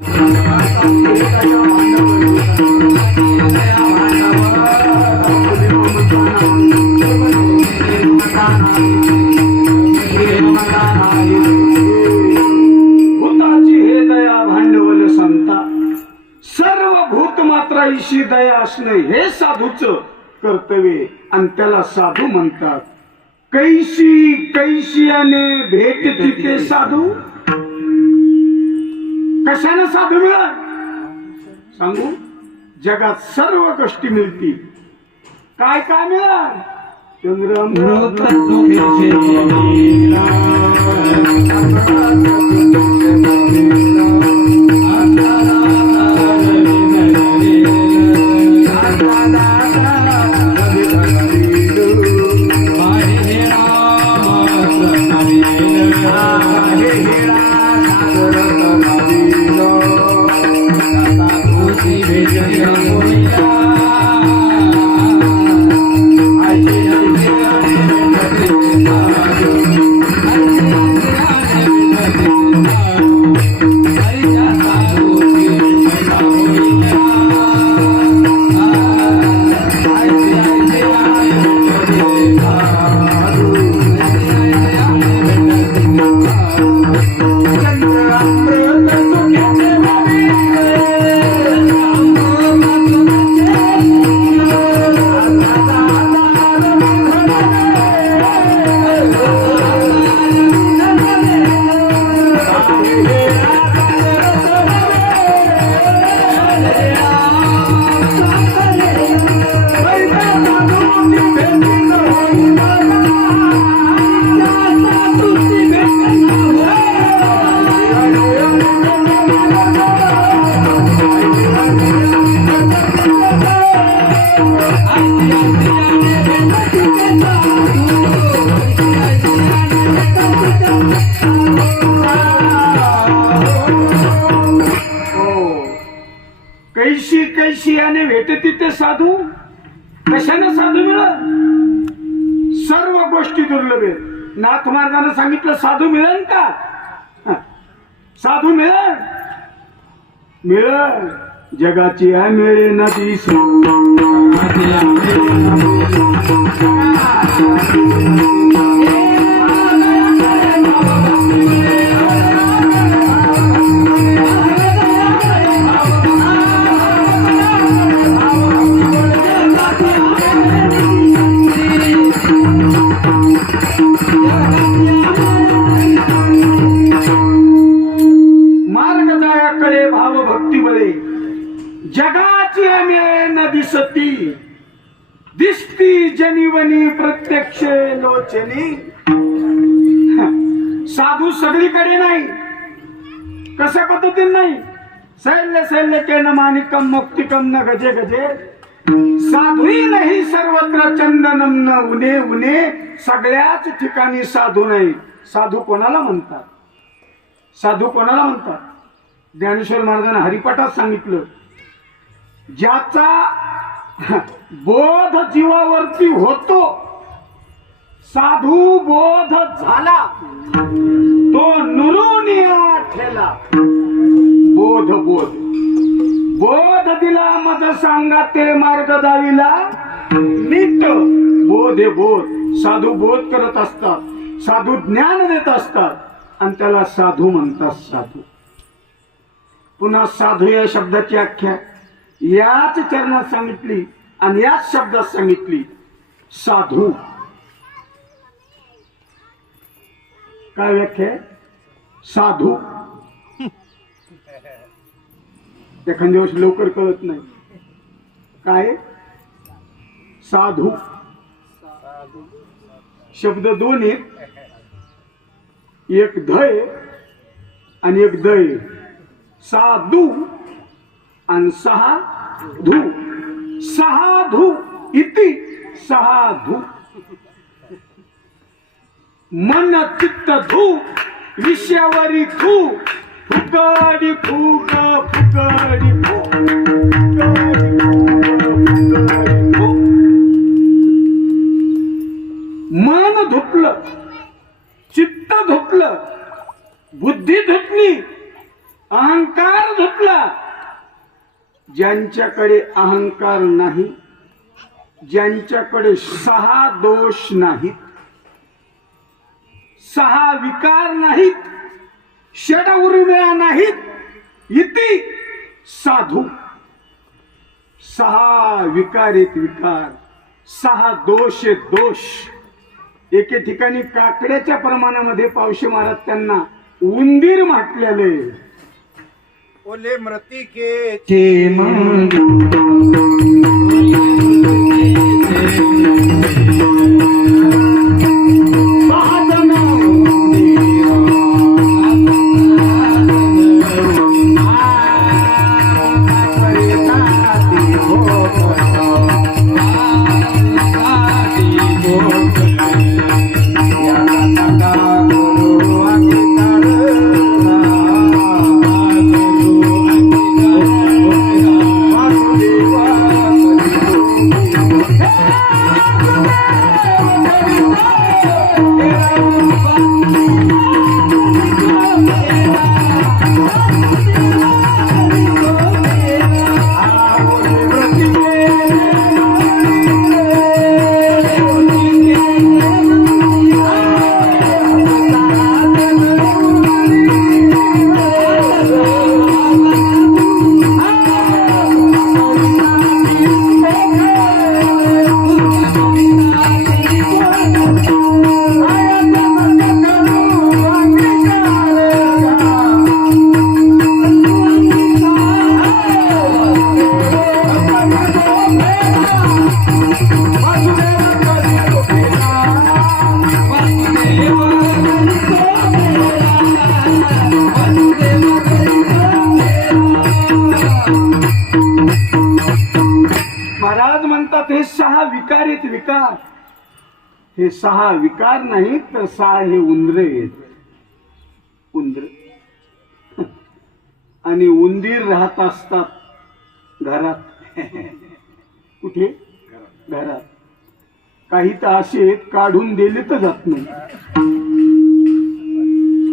भूताची हे दया भांडवल संता. सर्व भूत मात्राईशी दया असणे हे साधूच कर्तव्य आणि त्याला साधू म्हणतात. कैशी कैशियाने भेट तिथे साधू. कशाने साधू सांगू? जगात सर्व गोष्टी मिळतील. काय काय मिळाल चंद्र कैशी कैशी याने भेटती ते साधू? कशाने साधू मिळत सर्व गोष्टी दुर्लभ आहेत. नाथ मार्गाने सांगितलं साधू मिळेल का? साधू मिळेल? मिळेल. जगाची आहे मिळे नदी मार्ग भक्ती बळे जगाची आम्ही न दिसती. दिसती जनिवनी प्रत्यक्ष लोचनी. साधू सगळीकडे नाही. कशा पद्धतीने नाही? सैल्य सैल्य के न मानिकम मुक्तिकम न गजे गजे. साधूही नाही सर्वत्र चंदनम न उने उने. सगळ्याच ठिकाणी साधू नाही. साधू कोणाला म्हणतात? साधू कोणाला म्हणतात? ज्ञानेश्वर महाराजांना हरिपाठात सांगितलं ज्याचा बोध जीवावरती होतो साधू बोध झाला तो नुरुनिया ठेला. बोध बोध. बोध दिला मज सांगा ते मार्ग दाविला. नीट बोध हे बोध. साधू बोध करत असतात साधू ज्ञान देत असतात आणि त्याला साधू म्हणतात साधू. पुन्हा साधू या शब्दाची आख्या. याच चरणात सांगितली आणि याच शब्दात सांगितली साधू. काय व्याख्या आहे? साधू. एखाद्या दिवस लवकर कळत नाही. काय साधू. शब्द दोन आहेत. एक धय आणि एक दय. साधू आणि सहा धू. सहा धू इति सहा धू. मन चित्त धू विषयावरी धू. फुकडी फुक फुकडी मन धुतलं चित्त धुतलं बुद्धी धुतली अहंकार धुतला ज्यांच्याकडे अहंकार नाही ज्यांच्याकडे सहा दोष नाहीत सहा विकार नाहीत षड उर्मिळा नाहीत इति साधू. सहा विकारित विकार सहा दोष दोष. एके ठिकाणी काकड्याच्या प्रमाणामध्ये पावशे महाराज त्यांना उंदीर म्हटलेले. ओले मृती के सहा विकार नाहीत तर सहा हे उंदरे आहेत. उंदर. आणि उंदीर राहत असतात घरात. कुठे? घरात. काही तर असे आहेत, काढून दिले तर जात नाही.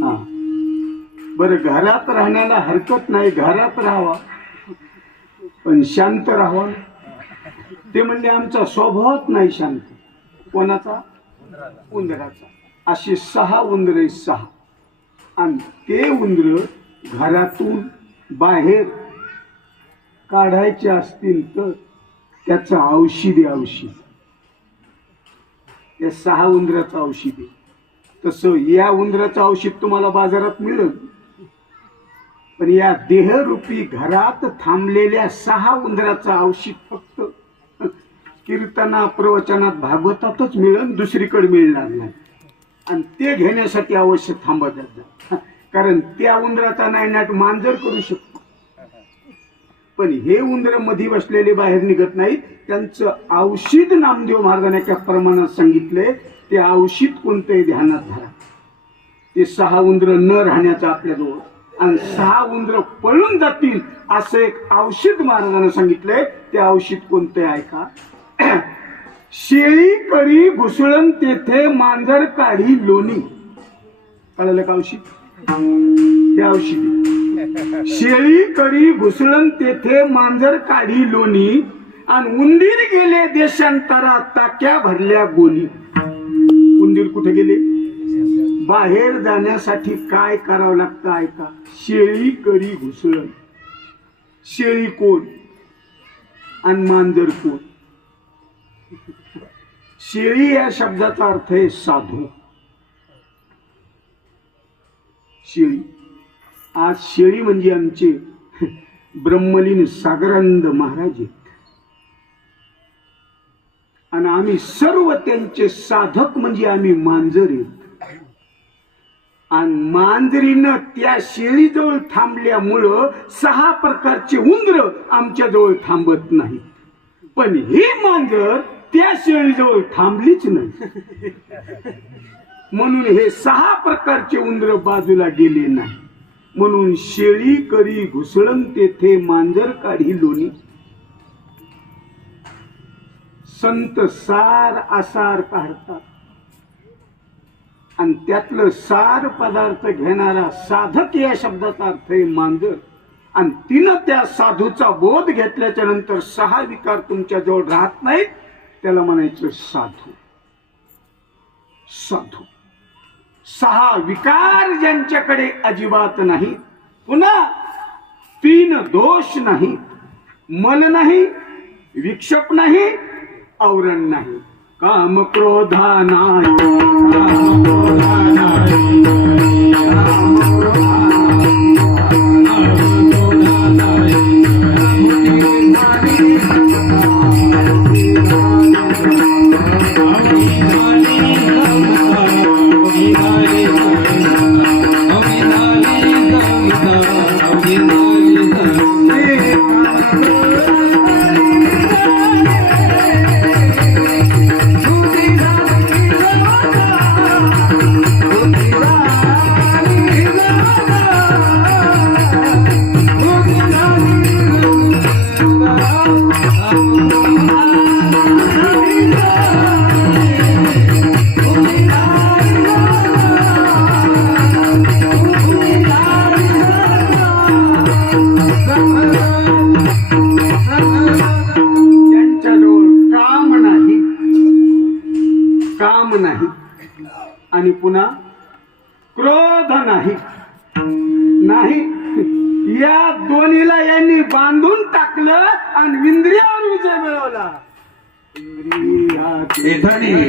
हा. बरं घरात राहण्याला हरकत नाही घरात राहावा. पण शांत राहावा. ते म्हणजे आमचा स्वभावच नाही शांत. कोणाचा? उंदराचा. असे सहा उंदर सहा. आणि ते उंदर घरातून बाहेर काढायचे असतील तर त्याचं औषधी औषध. या सहा उंदराचं औषध. आहे तसं या उंदराचं औषध तुम्हाला बाजारात मिळेल. पण या देहरूपी घरात थांबलेल्या सहा उंदराचं औषध फक्त कीर्तना प्रवचनात भागवतातच मिळेल दुसरीकडे मिळणार नाही. आणि ते घेण्यासाठी अवश्य थांबत जा कारण त्या उंदराचा नायनाट मांजर करू शकतो. पण हे उंदरमध्ये बसलेले बाहेर निघत नाहीत. त्यांचं औषध नामदेव महाराजांनी त्या प्रमाणात सांगितले ते औषध कोणतंही ध्यानात धरा. ते सहा उंदर न राहण्याचं आपल्याजवळ. आणि सहा उंदर पळून जातील असं एक औषध महाराजांना सांगितलंय. ते औषध कोणते ऐका. शेळी करी घुसळण तेथे मांजर काढी लोणी. कळलं का औषध? हे शेळी करी घुसळण तेथे मांजर काढी लोणी. आणि उंदीर गेले देशांतरात टाक्या भरल्या गोणी. उंदीर कुठे गेले? बाहेर जाण्यासाठी काय करावं लागतं ऐका. शेळी करी घुसळण. शेळी कोण? आणि मांजर कोण? शेळी या शब्दाचा अर्थ आहे साधू. शेळी. आज शेळी म्हणजे आमचे ब्रह्मलीन सागरानंद महाराज आहेत. आणि आम्ही सर्व त्यांचे साधक म्हणजे आम्ही मांजर आहेत. आणि मांजरीनं त्या शेळीजवळ थांबल्यामुळं सहा प्रकारचे उंदर आमच्याजवळ थांबत नाही पण हे मांजर त्या शेळीजवळ थांबलीच नाही. म्हणून हे सहा प्रकारचे उंदर बाजूला गेले नाही. म्हणून शेळी करी घुसळण तेथे मांजर काढी लोणी. संत सार आसार काढतात. आणि त्यातलं सार पदार्थ घेणारा साधक या शब्दाचा अर्थ आहे मांजर. आणि तिनं त्या साधूचा बोध घेतल्याच्या नंतर सहा विकार तुमच्या जवळ राहत नाहीत. त्याला म्हणायचं साधू. साधू. सहा विकार ज्यांच्याकडे अजिबात नाही पुन्हा तीन दोष नाही मल नाही विक्षेप नाही आवरण नाही. काम क्रोधा नाही काम नाही आणि पुन्हा क्रोध नाही. नाही. या दोन्हीला यांनी बांधून टाकलं आणि इंद्रियावर विजय मिळवला. इंद्रियाचे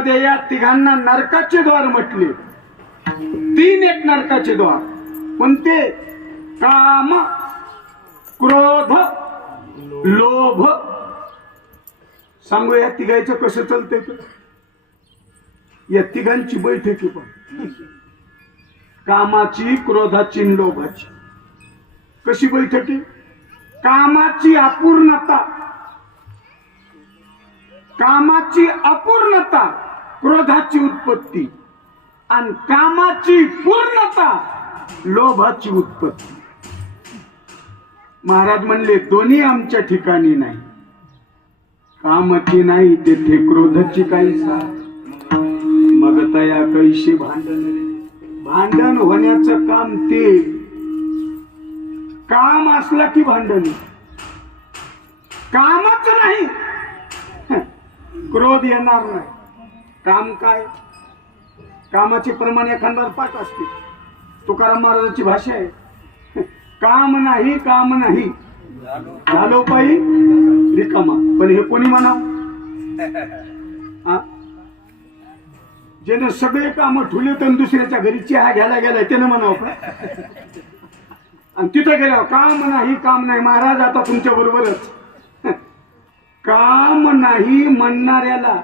मध्ये या तिघांना नरकाचे द्वार म्हटले. तीन एक नरकाचे द्वार. कोणते? काम क्रोध लोभ. सांगू या तिघायचं कसं चालतंय या तिघांची बैठकी पण. कामाची क्रोधाची लोभाची. कशी बैठकी? कामाची अपूर्णता. कामाची अपूर्णता. क्रोधाची उत्पत्ती आणि कामाची पूर्णता लोभाची उत्पत्ती. महाराज म्हणले दोन्ही आमच्या ठिकाणी नाही. कामाची नाही तेथे क्रोधाची काही साथ. मग तया कैशी भांडण भांडण होण्याचं काम ते. काम असलं की भांडण. कामच नाही. क्रोध येणार नाही. काम काय? कामाचे प्रमाण एखादा पाठ असते तुकाराम महाराजांची भाषा आहे. काम नाही काम नाही. झालो पायी रिकामा. पण हे कोणी म्हणा ज्यानं सगळे काम ठुले तर दुसऱ्याच्या घरी चहा घ्यायला गेलाय त्यानं म्हणावं का? आणि तिथं गेल्यावर काम नाही काम नाही. महाराज आता तुमच्या बरोबरच. काम नाही म्हणणाऱ्याला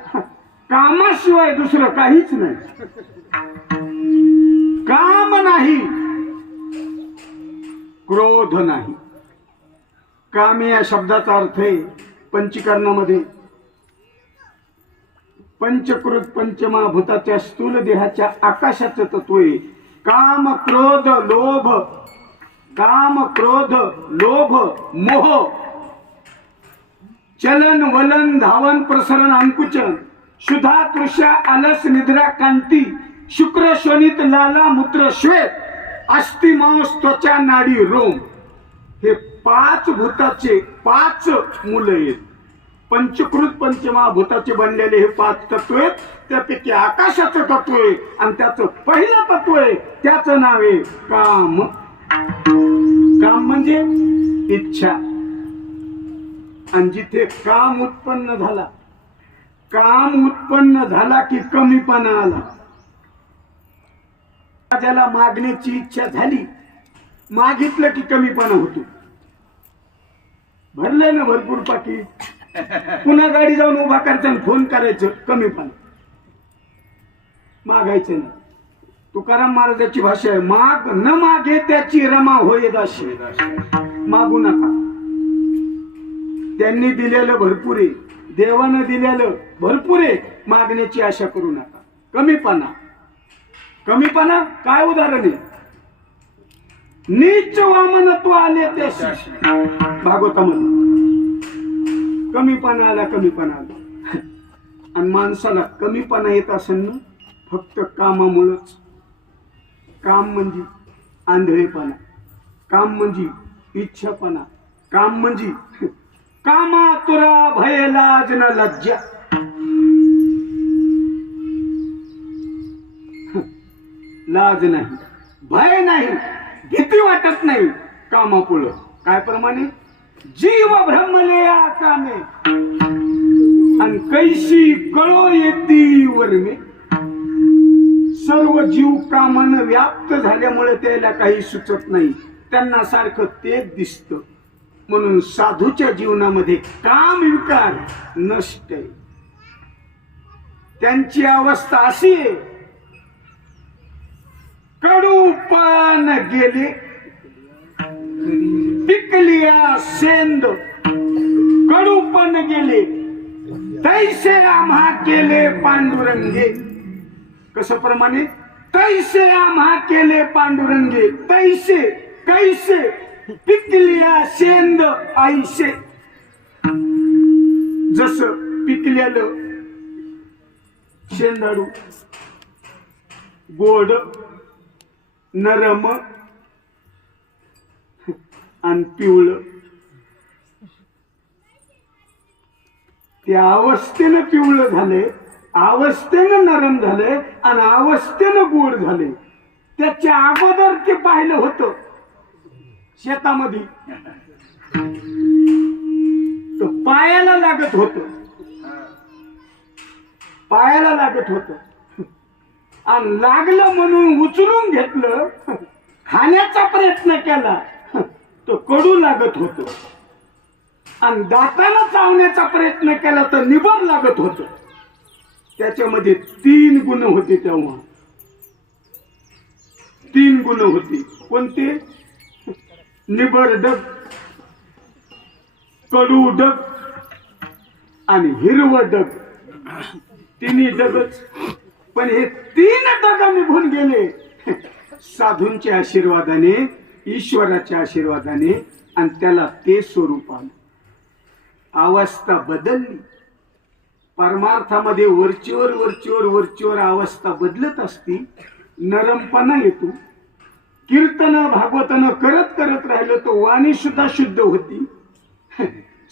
कामाशिवाय दुसरं काहीच नाही. काम नाही क्रोध नाही. काम या शब्दाचा अर्थ आहे पंचीकरणामध्ये पंचकृत पंचमाभूताच्या स्थूल देहाच्या आकाशाचं तत्व आहे. काम क्रोध लोभ. काम क्रोध लोभ मोह. चलन वलन धावन प्रसरण अंकुचन. शुधा तृषा अलस निद्रा कांती शुक्र शोनित लाला मूत्र श्वेत अस्थिमांस त्वचा नाडी रोम. हे पाच भूताचे पाच मुलं आहेत. पंचकृत पंचमहाभूताचे बनलेले हे पाच तत्व आहेत. त्यापैकी आकाशाचं तत्व आहे आणि त्याचं पहिलं तत्व आहे. त्याचं नाव आहे काम. काम म्हणजे इच्छा. आणि जिथे काम उत्पन्न झाला काम उत्पन्न झाला की कमीपणा आला. ज्याला मागण्याची इच्छा झाली मागितलं की कमीपणा होतो. भरलंय ना भरपूर पाकी पुन्हा गाडी जाऊन उभा करायचं आणि फोन करायचं कमीपणा. मागायचं ना तुकाराम महाराजाची भाषा आहे माग न मागे त्याची रमा होय दाशी. मागू नका. त्यांनी दिलेलं भरपूर आहे. देवानं दिलेलं भरपूर आहे. मागण्याची आशा करू नका. कमीपणा. कमीपणा काय उदाहरण आहे? नीच वामनत्व आले त्याशी भागवतामध्ये कमीपणा आला कमीपणा आला. आणि माणसाला कमीपणा येत असेल ना फक्त कामामुळंच. काम म्हणजे आंधळेपणा. काम म्हणजे इच्छापणा. काम म्हणजे कामा तुरा भय लाज न लज्जा. लाज नाही. भय नाही. भीती वाटत नाही. कामापुढं. काय प्रमाणे? जीव भ्रमले या कामे आणि कैशी कळो येती वरमे. सर्व जीव कामानं व्याप्त झाल्यामुळे त्याला काही सुचत नाही. त्यांना सारखं तेच दिसत. म्हणून साधूच्या जीवनामध्ये काम विकार नष्ट आहे. त्यांची अवस्था अशी आहे. कडू पान गेले पिकलिया सेंद. कडू पण गेले तैसे आम्हा केले पांडुरंगे. कसं प्रमाणे? तैसे आम्हा केले पांडुरंगे. तैसे कैसे? पिकल्या शेंद आईशे. जस पिकलेलं शेंदाडू. गोड नरम आणि पिवळं. त्या अवस्थेनं पिवळं झाले अवस्थेनं नरम झाले आणि अवस्थेनं गोड झाले त्याच्या अगोदर ते पाहिलं होतं. शेतामध्ये. तर पायाला लागत होत. पायाला लागत होत. आणि लागलं म्हणून उचलून घेतलं. खाण्याचा प्रयत्न केला. तो कडू लागत होत. आणि दाताला चावण्याचा प्रयत्न केला तर निबर लागत होत. त्याच्यामध्ये तीन गुण होते तेव्हा. तीन गुण होते. कोणते? निबर डब कडू डब आणि हिरव डग. तिन्ही डगच. पण हे तीन डग निघून गेले. साधूंच्या आशीर्वादाने ईश्वराच्या आशीर्वादाने आणि त्याला ते स्वरूप आलं अवस्था बदलली. परमार्थामध्ये वरचीवर वरचीवर वरचीवर अवस्था बदलत असती नरमपणा येतो. कीर्तन भागवतन करत करत राहिलं तो वाणी सुद्धा शुद्ध होती.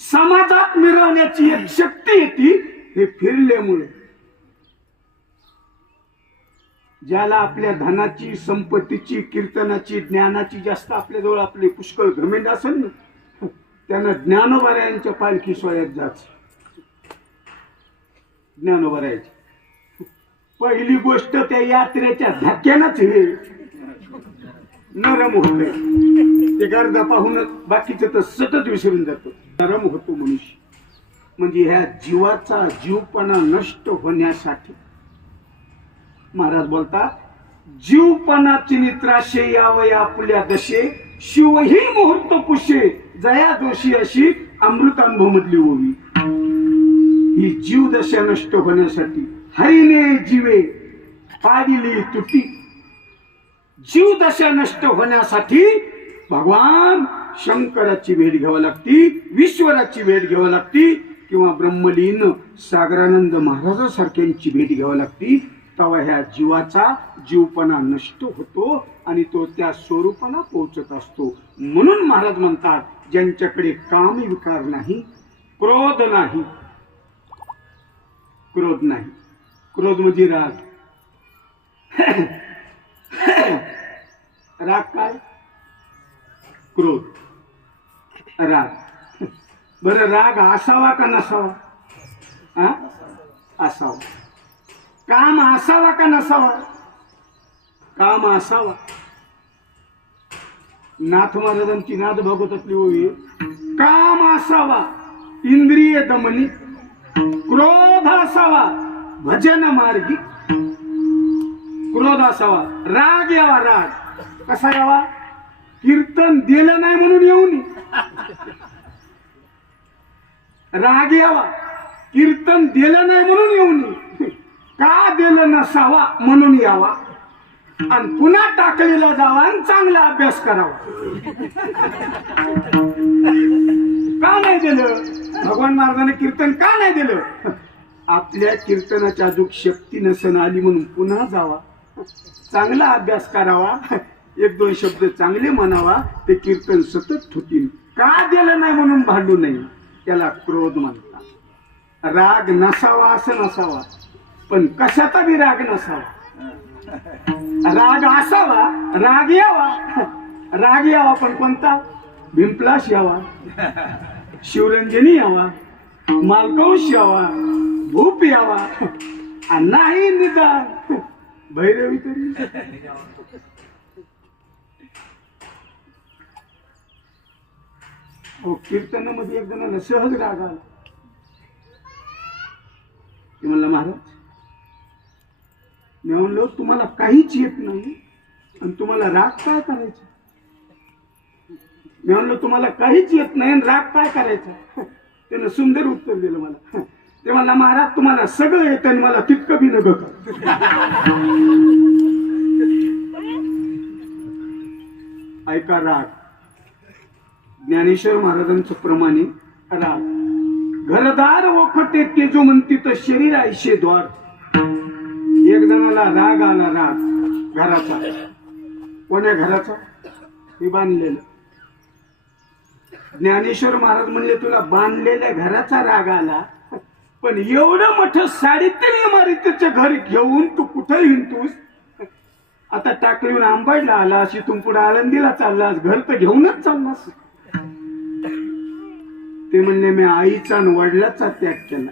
समाजात मिरवण्याची एक शक्ती येते हे फिरल्यामुळे. ज्याला आपल्या धनाची संपत्तीची कीर्तनाची ज्ञानाची जास्त आपल्याजवळ आपले पुष्कळ घमेंड असेल ना त्यानं ज्ञानोबरायांच्या पालखी सोयात जायचं. ज्ञानोबरायाची पहिली गोष्ट त्या यात्रेच्या धक्क्यानंच हे. नरम होत ते गर्दा पाहूनच बाकीचं तर सतत विसरून जातो. नरम होतो मनुष्य. म्हणजे ह्या जीवाचा जीवपणा नष्ट होण्यासाठी. महाराज बोलतात जीवपणाची नित्राशे यावय आपल्या दशे शिवही मुहूर्त पुषे जया दोषी अशी अमृतानुभव मधली ओवी. ही जीव दशा नष्ट होण्यासाठी हरिने जीवे पाडिली तुटी. जीव दशा नष्ट होण्यासाठी भगवान शंकराची भेट घ्यावी लागती विश्वराची भेट घ्यावी लागती किंवा ब्रह्मलीन सागरानंद महाराजासारख्यांची भेट घ्यावी लागती. तेव्हा ह्या जीवाचा जीवपणा नष्ट होतो आणि तो त्या स्वरूपाला पोहोचत असतो. म्हणून महाराज म्हणतात ज्यांच्याकडे काम विकार नाही क्रोध नाही. क्रोध नाही. क्रोध म्हणजे राग. राग काय? क्रोध. राग. बरं राग असावा का नसावा? हा? असावा. काम असावा का नसावा? काम असावा. नाथ महाराजांची नाद भागवतातली ओळी. काम असावा. इंद्रिय दमनी. क्रोध असावा. भजन मार्गी. क्रोध असावा राग यावा राग. कसा यावा? कीर्तन दिलं नाही म्हणून येऊ नये राग यावा. कीर्तन दिलं नाही म्हणून येऊ नये का दिलं नसावा म्हणून यावा? आणि पुन्हा टाकलेला जावा आणि चांगला अभ्यास करावा. का नाही दिलं? भगवान महाराजांनी कीर्तन का नाही दिलं? आपल्या कीर्तनाच्या अजून शक्ती नसन आली म्हणून पुन्हा जावा. चांगला अभ्यास करावा. एक दोन शब्द चांगले म्हणावा. ते कीर्तन सतत होतील का दिलं नाही म्हणून भांडू नये? त्याला क्रोध म्हणतात. राग नसावा असं नसावा. पण कशाचा बी राग नसावा? राग असावा राग यावा. राग यावा पण कोणता? भिंपलाश यावा. शिवरंजनी यावा. मालकंश यावा. भूप यावा. नाही निदान. भैरवी तरी. हो कीर्तनामध्ये एक जणाला सहज राग आला. ते म्हणलं महाराज मी म्हणलो तुम्हाला काहीच येत नाही आणि तुम्हाला राग काय करायचा? मी म्हणलो तुम्हाला काहीच येत नाही आणि राग काय करायचा? त्यानं सुंदर उत्तर दिलं मला. ते म्हणला महाराज तुम्हाला सगळं येतं आणि मला तितकं बी नग ऐका राग. ज्ञानेश्वर महाराजांचं प्रमाणे राग. घरदार ओखटे तेजो म्हणते तर शरीर आयशे द्वार एक जणाला राग आला राग. घराचा. कोण्या घराचा? हे बांधलेलं. ज्ञानेश्वर महाराज म्हणले तुला बांधलेल्या घराचा राग आला पण एवढं मोठं साडेतीन इमारतीचं घर घेऊन तू कुठं हिंडतोस? आता टाकलीहून आंबाडला आला अशी तू पुढे आळंदीला चाललास घर तर घेऊनच चाललास. ते म्हणले मी आईचा आणि वडिलाचा त्याग केला.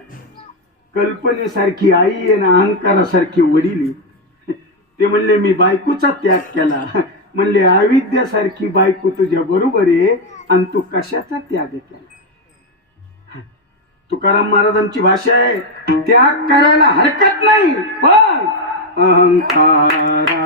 कल्पनेसारखी आई आहे ना अहंकारासारखी वडील ते म्हणले मी बायकोचा त्याग केला. म्हणले अविद्यासारखी बायको तुझ्या बरोबर आहे आणि तू कशाचा त्याग केला? तुकाराम महाराजांची भाषा आहे. त्याग करायला हरकत नाही पण अहंकारा